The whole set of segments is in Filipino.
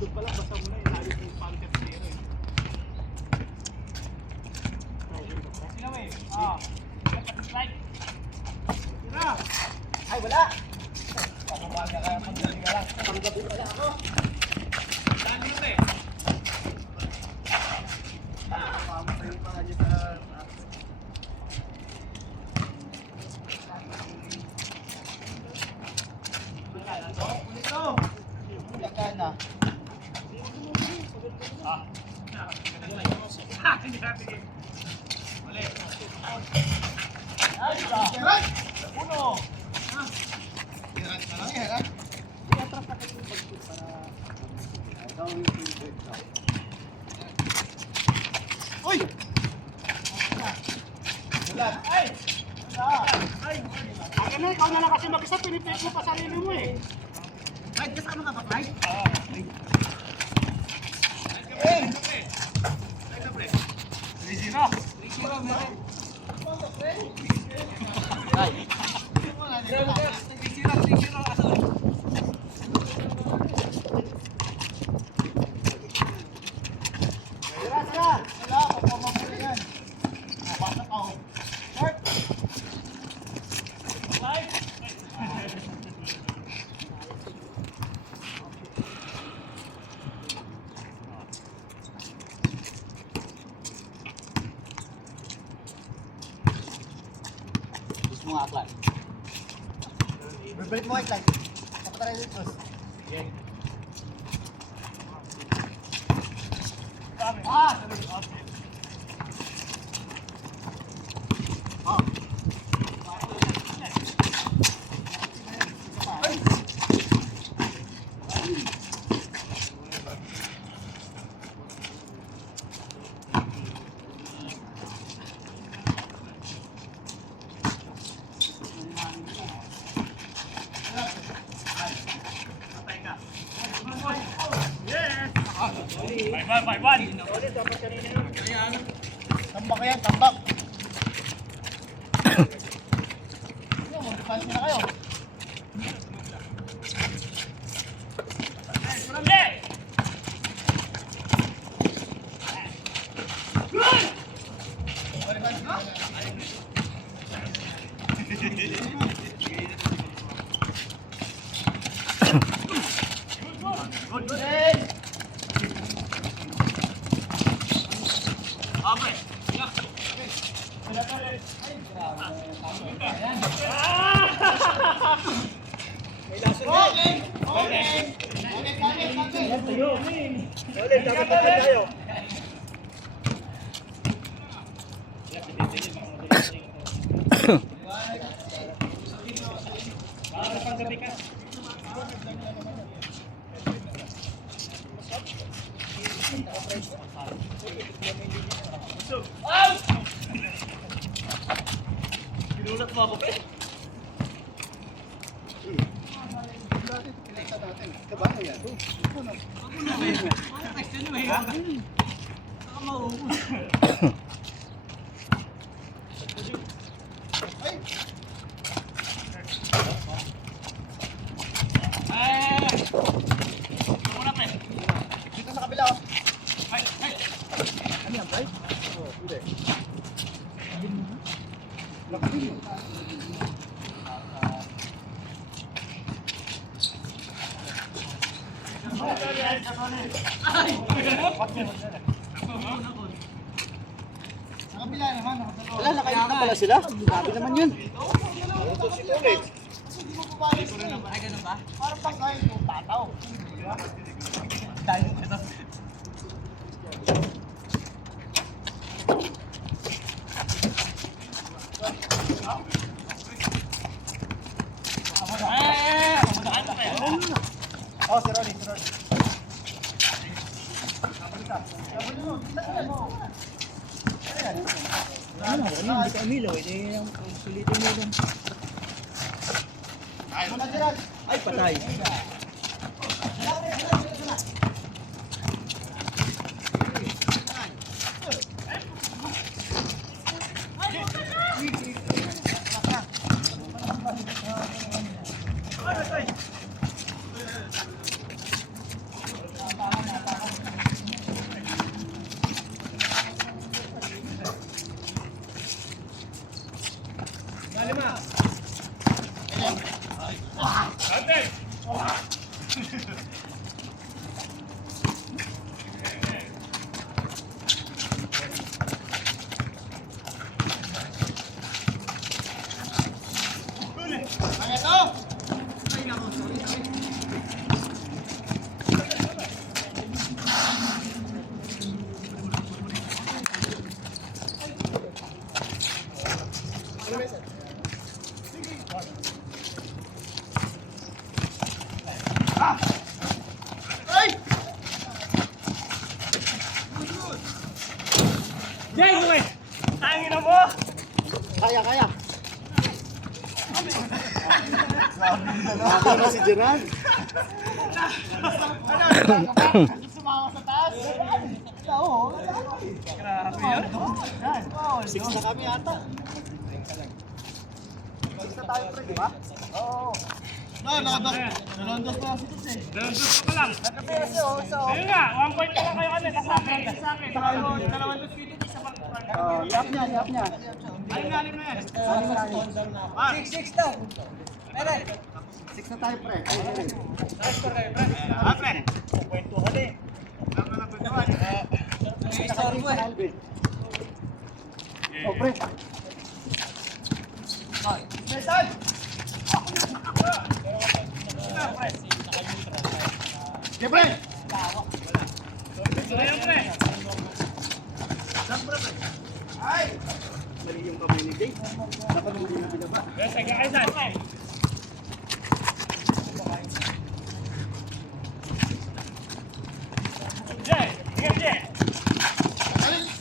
Doon pala, basta mo na inaayos yung pantet zero eh. Sila mo eh. Strike. Tira! Ay, wala! Pamabaga ka, pagdating ka lang. Panggabi wala ako. Saan yun eh? Pamamatay pa nga niya sa... Yakan na. Hindi natin. Mali. Ay! Uno. Hirat na lang, hirat. Uy! Bulat! Ay! Ay! Akin na, ikaw na lang kasi mag-isa, pinipit mo pa sarili mo eh. Ay, kasama ka ba, Clyde? Hey! 3-0. 3-0, meron. Ay! 3-0, ato. Wala, pagpapamuli yan. Pasok ako. Start! Gusto mo nga, Clyde? Berbalik mo kay Clyde. Dapat tayo dito. Sige. Ah! Yes! 5-1. Tambak yan, tambak. Mag-defense na kayo. Ginulat mo ako eh. Kabaho yan. Dito sa kabila. Ano yan, Clyde? Hindi. Nakabili. Sa kabila naman. Wala, nakainit na pala sila. Grabe naman yun. Ito si Tulit. Kasi di mo pumayos eh. Ay, ganun ba? Parang pang kain mo, tataw. Dahil ko ito. Oh, si Ronnie, si Ronnie. Ano, hindi ka umilaw, hindi yung sulitin mo dun. Muna, Gerald. Ay, patay. Jay, uwi! Tangin na mo! Kaya, kaya. Ako na si Gerard. Sumama sa taas. Oo. Grabe yun. Six na kami ata. Six na tayo pre, di ba? Oo. Nalondos pa si Tuts eh. Dalawang pa lang. Nakapira siya oh. Ayun nga, 1 point pa lang kayo kanina. Sa akin. Dalawang dos dito, isa pang Yap niya, yap niya. Ayun nga, alim na yan. Six daw. Meron. Six na tayo pre. Pre. Kwentuhan eh. Sorry mo eh. Oh pre. Mesan! Okay, pre! Ayun, pre. Ay! Mali yung community. Dapat hindi na binaba. Sige, Kaisan. Jay! Sige, Jay! Hey!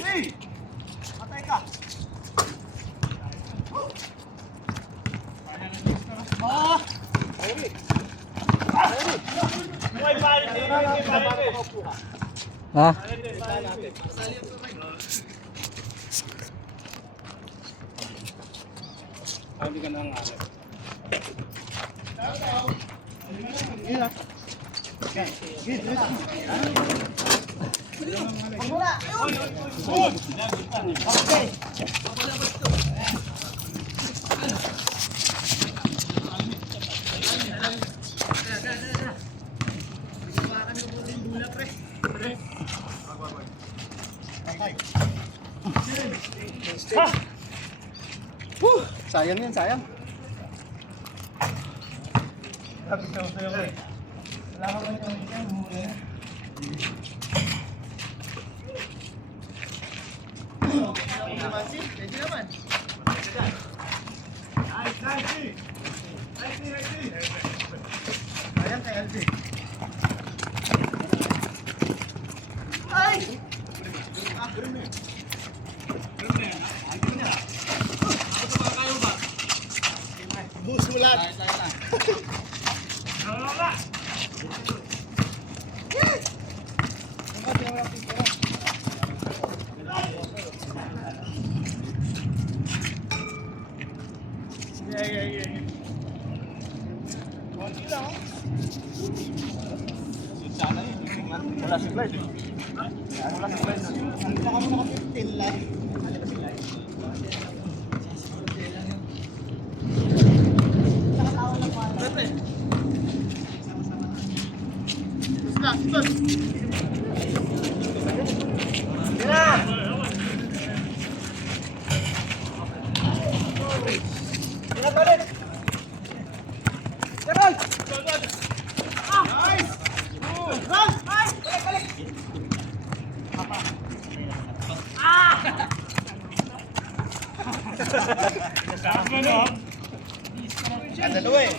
Hey! Patay ka! Ha? Hindi ka nang alam. Sayang yan, sayang. Sayang kay LG. Bus ulat. Wala si Clyde. Wala si Clyde. Ano ka mo naka-15 lang? Ang dalawa eh.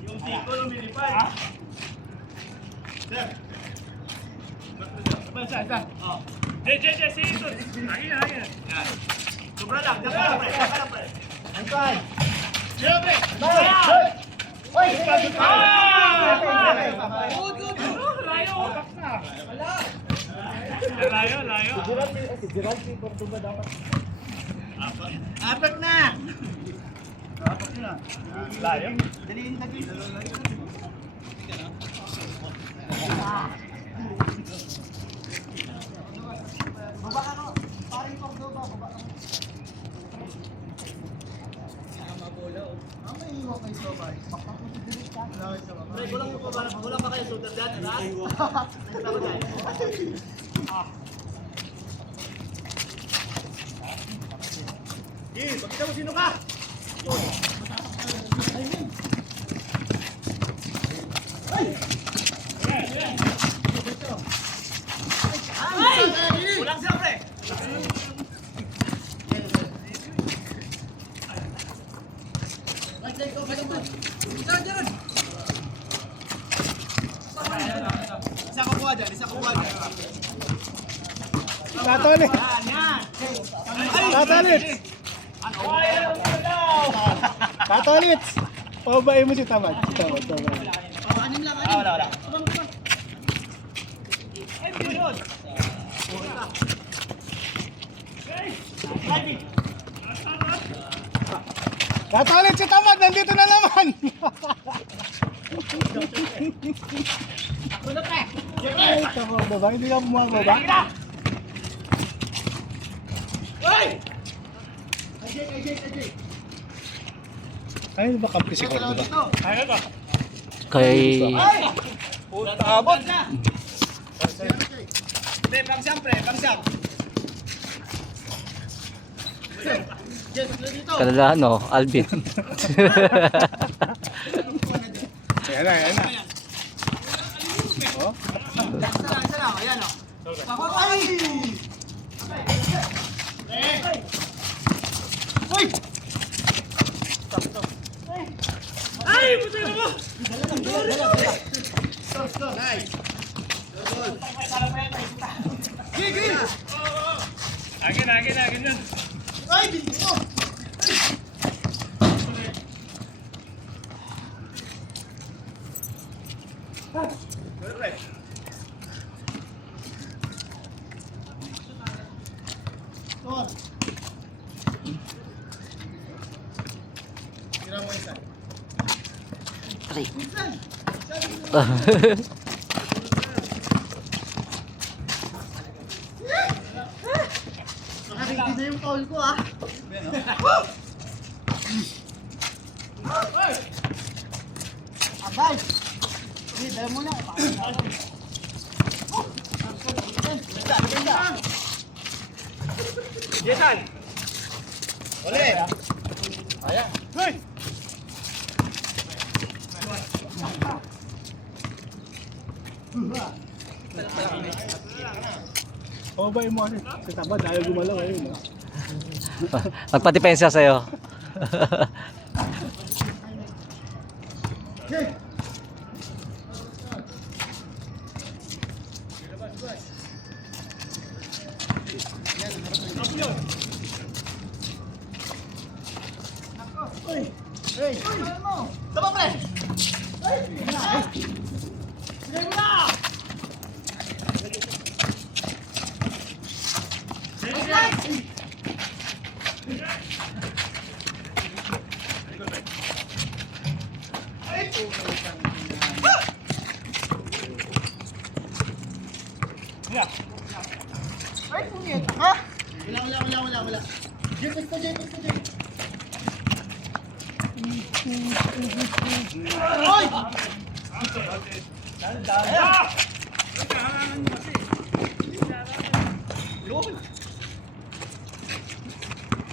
Yung tiko lumilipad. Isa. Jay, sige ito. Ayun. Sobra lang. Daka lang, pre. Antay. Jay, pre. Hoy! Layo. Layo. Si Gerald si Portuga dapat. Apat na. Layo. Daliin lagi. Baba ka no. Paring Portuga, baba ka. May iwa kay Sobay. Magpapusibilit ka. Pre, kulang pa kayo sugar dyan, ha? Nagtako dyan. Yes. Pakita mo sino ka. Kulang siya, pre. Isa kukuha dyan, isa kukuha dyan. Katolik. Yan. Katolik. Katolik. Pababain mo si Tamad. Tamad. Wala. Katolik si Tamad. Nandito na naman. Ay, tamad ba? Hindi ka bumababa. Ay, ba kampi si Gordo ba? Kay... Abot na. Pre, pang siyam, pre, pang siyam. Kalala, no? Alvin. Ayan na. Oh. Isa lang, ayan o. Ay! Uy! Ay! Puti na mo! Nice! Green! Agin yun. Ay! Dito! Aray. Nakakiti na yung foul ko ah. Abay! Hindi, dala mo na. Jason! Uli! Ayan. Hoy! Pababain mo kasi si Tamad dahil gumalaw ngayon. No? Magpa-depensa sa'yo. Tama pre! Ay, punyet. Ha? Wala. Jepes ko. Oy!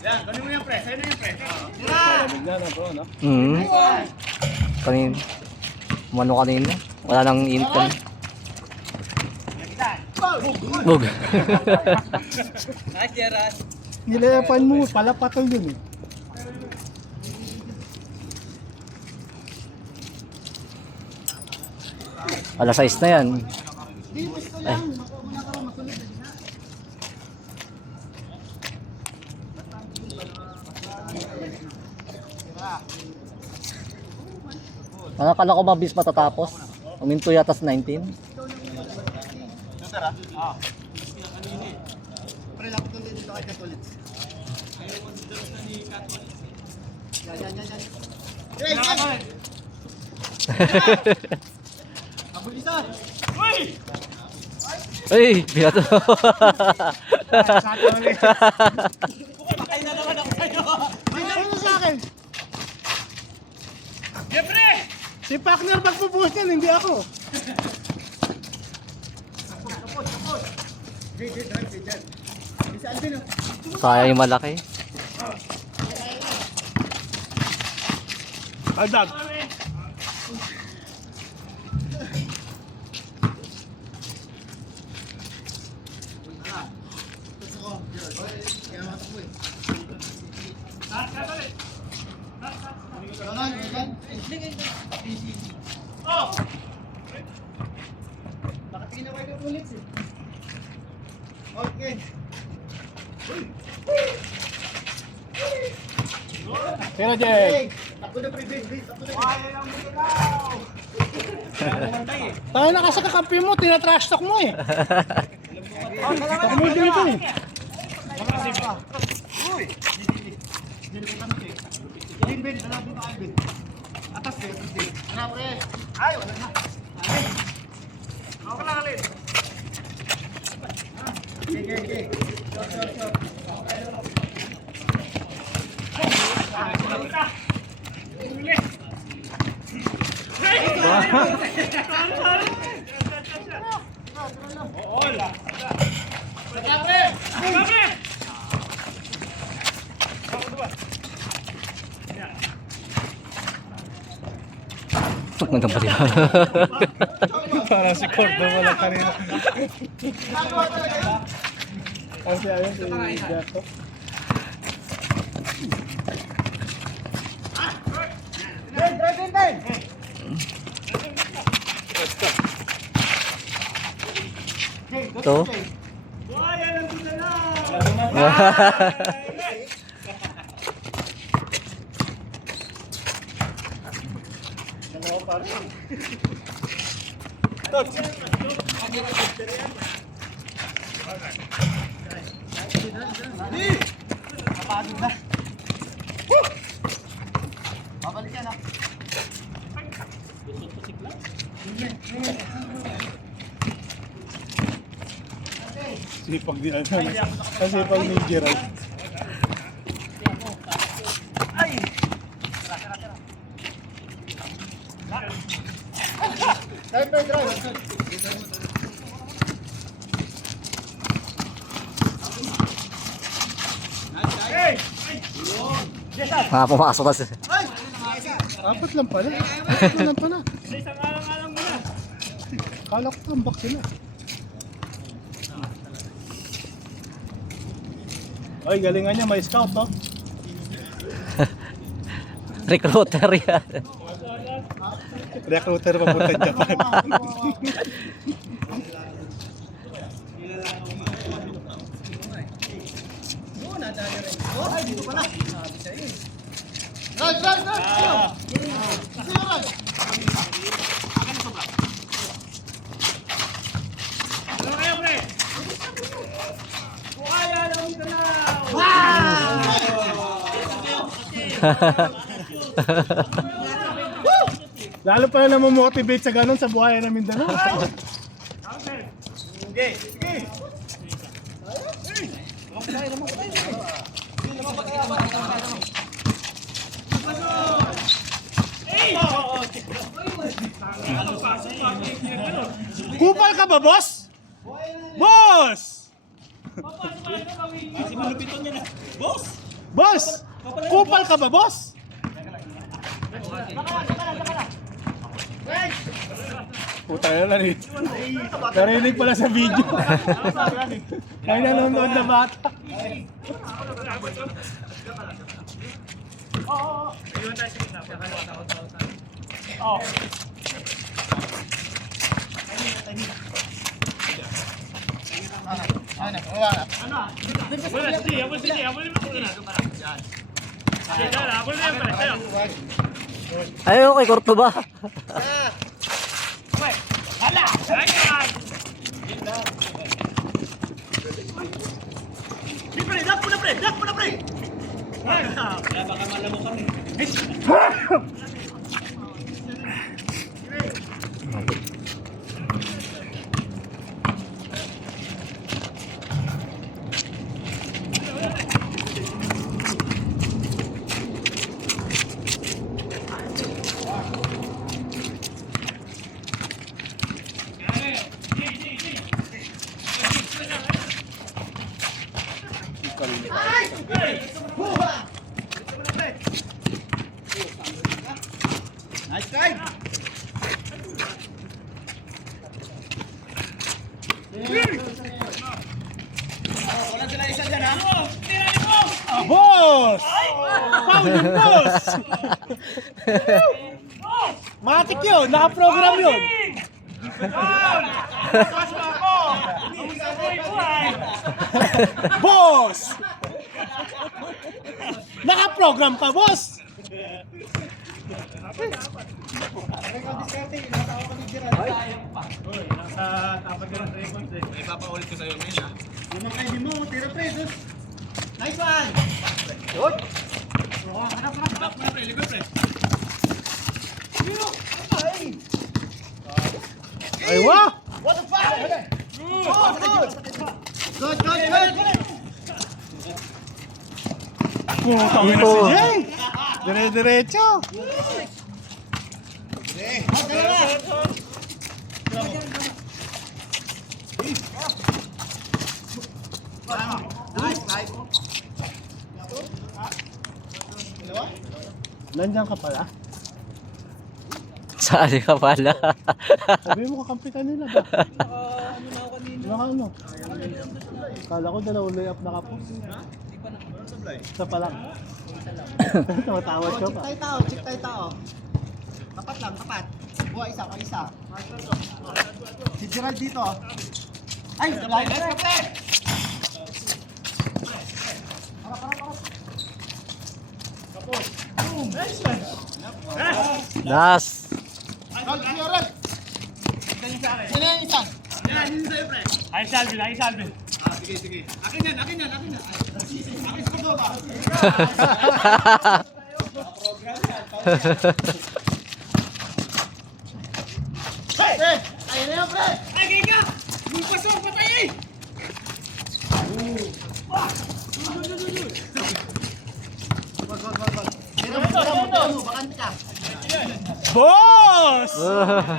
Yan, ganun mo yung pre. Sa'yo na yung pre. Malamig na bro, no? Kanina. Umano kanina. Wala nang init kan. Bug. Nice, Jaras. Nilayapan mo, palapatol yun eh. Alas 6 na yan. Ay. Ano, akala ko mabilis matatapos. Uminto yata sa 19. Pre, lapit ulit dito kay Katolik. Yan. Abulisan! Uy! Ay, binato. Patay na naman ako sa'yo! Ano sa akin? Jeffrey! Si Pakner magpubuhos yan, hindi ako. Sayang yung malaki. Aldag. Pero Jake. Tayo na kasi kakampi mo, tinatrash talk mo eh. Talk mo dito eh. Tuk nagkampat yun. Parang si Cordo wala kanina. Kasi ayun si Jacob. Ito. Sipag ni ano. Kasi pag ni Gerald. Pumasok kasi. Apat lang pala. Apat lang pala. Kala ko tambak sila. Ay, galingan niya, may scout, no? Recruiter yan. Recruiter papunta Japan. Lalo pala na motivate sa ganun sa buhay ng Mindanao. Kupal ka ba, boss? Boss! Boss! Kupal ka ba, boss? Puta na lang eh. Narinig pala sa video. Ay nanonood na bata. Ayaw kay Korto ba? Side! Wala sila isa dyan, ha? Boss! Foul yun, boss! Matik yun, naka-program yun. Boss! Naka-program ka, boss! Ipapaulit ko sa'yo ngayon, ha? Naman kayo di mo, tira presos. Nice one! Good! Harap mo na, pre. Libre, pre. Ay, wah! What the fuck? Good, good, good! Putang ina si Jay! Dire-diretso! Nice, nice. Nandiyan ka pala? Saan ka pala? Sabi mo kakampi ka nila ba? Ano na ako kanina? Naka ano? Kala ko dalawang layup na kapos. Isa pa lang. Tumatawad siya pa. Check tayo tao. Tapat lang, tapat. Buha isa, isa. Si Gerald dito. Ay, sabay. Let's go, Das. Gerald, Gerald. Sino yung isa? Ay, Salvin, ay, Salvin. Sige, sige. Akin yan, akin yan, akin yan. Akin sa Cordova. Hey! Ayun na yan, pre! Ay, gaya ka! Bupasok, patay eh! Bakante ka. Boss!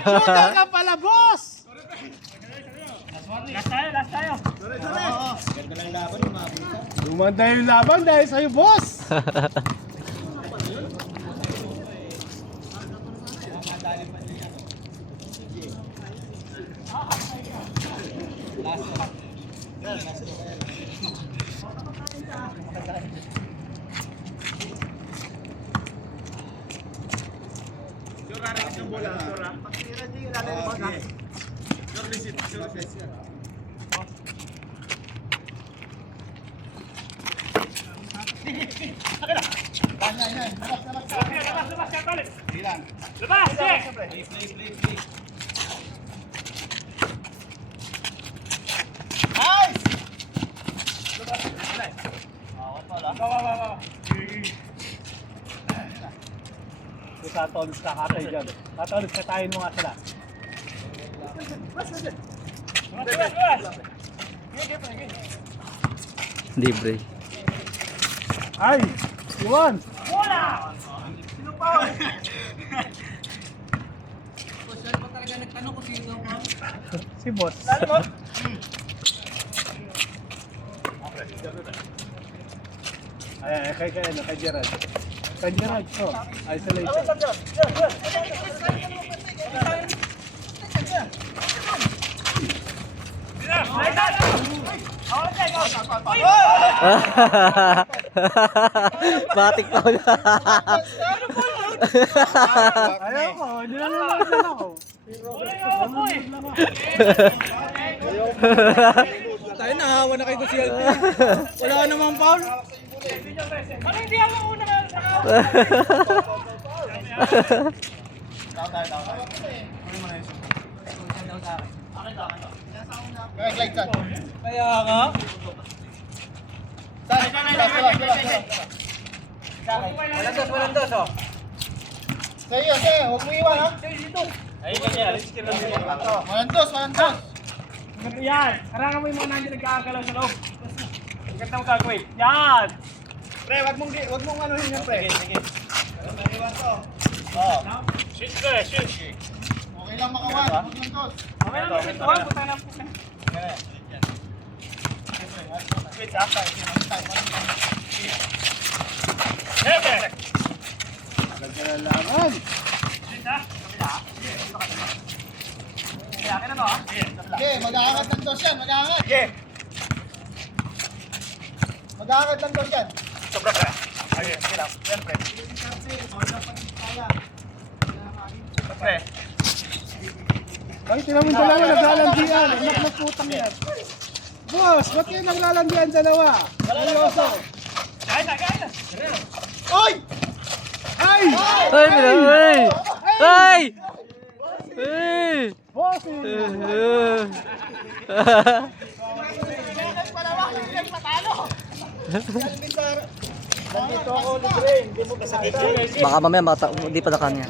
Shooter ka pala, boss! Last tayo. Oo. Lumanda yung laban dahil sa'yo, boss! Tatolis ka katay dyan. Tatolis ka tayo mo nga sila. Libre. Ay! Iwan! Saan pa talaga nagtanong kung sino ako? Si boss. Ayan, kay Gerald. Kay Gerald, so, isolation. Batik pa ulit. Ayaw ko, nilalawag lang ako. Tayo nahawa na kayo sa CLP. Wala ka namang foul. Kaya nga. Walang dos, oh. Sa'yo, sa'yo. Huwag mo iwan, ha? Walang dos, walang dos. Yan! Harangan mo yung mga nandiyan nagkakagalaw sa loob. Maganda mo gagawin. Yan! Pre, wag mong ano yun yan, pre. Sige. Iwan to. Oo. Shoot ko eh, shoot. Okay lang makawan. Huwag ng dos. Okay lang, shoot ko. Punta na po. Wait, after. Siyempre! Nagkalalangan! Okay, mag-aangat ng dos yan, mag-aangat. Okay. Mag-aangat ng dos yan. Sobra ka. Ayun, lang. Siyempre. Ay, tinan mo yung dalawa, naglalandian. Anak ng putang yan. Boss, ba't kayo naglalandian dalawa? Seryoso. Oy! Ay! Ay, ay! Ay! Ay! Boss! Nandito ako libre, hindi mo kasakit. Baka mamaya, hindi pa na kanya.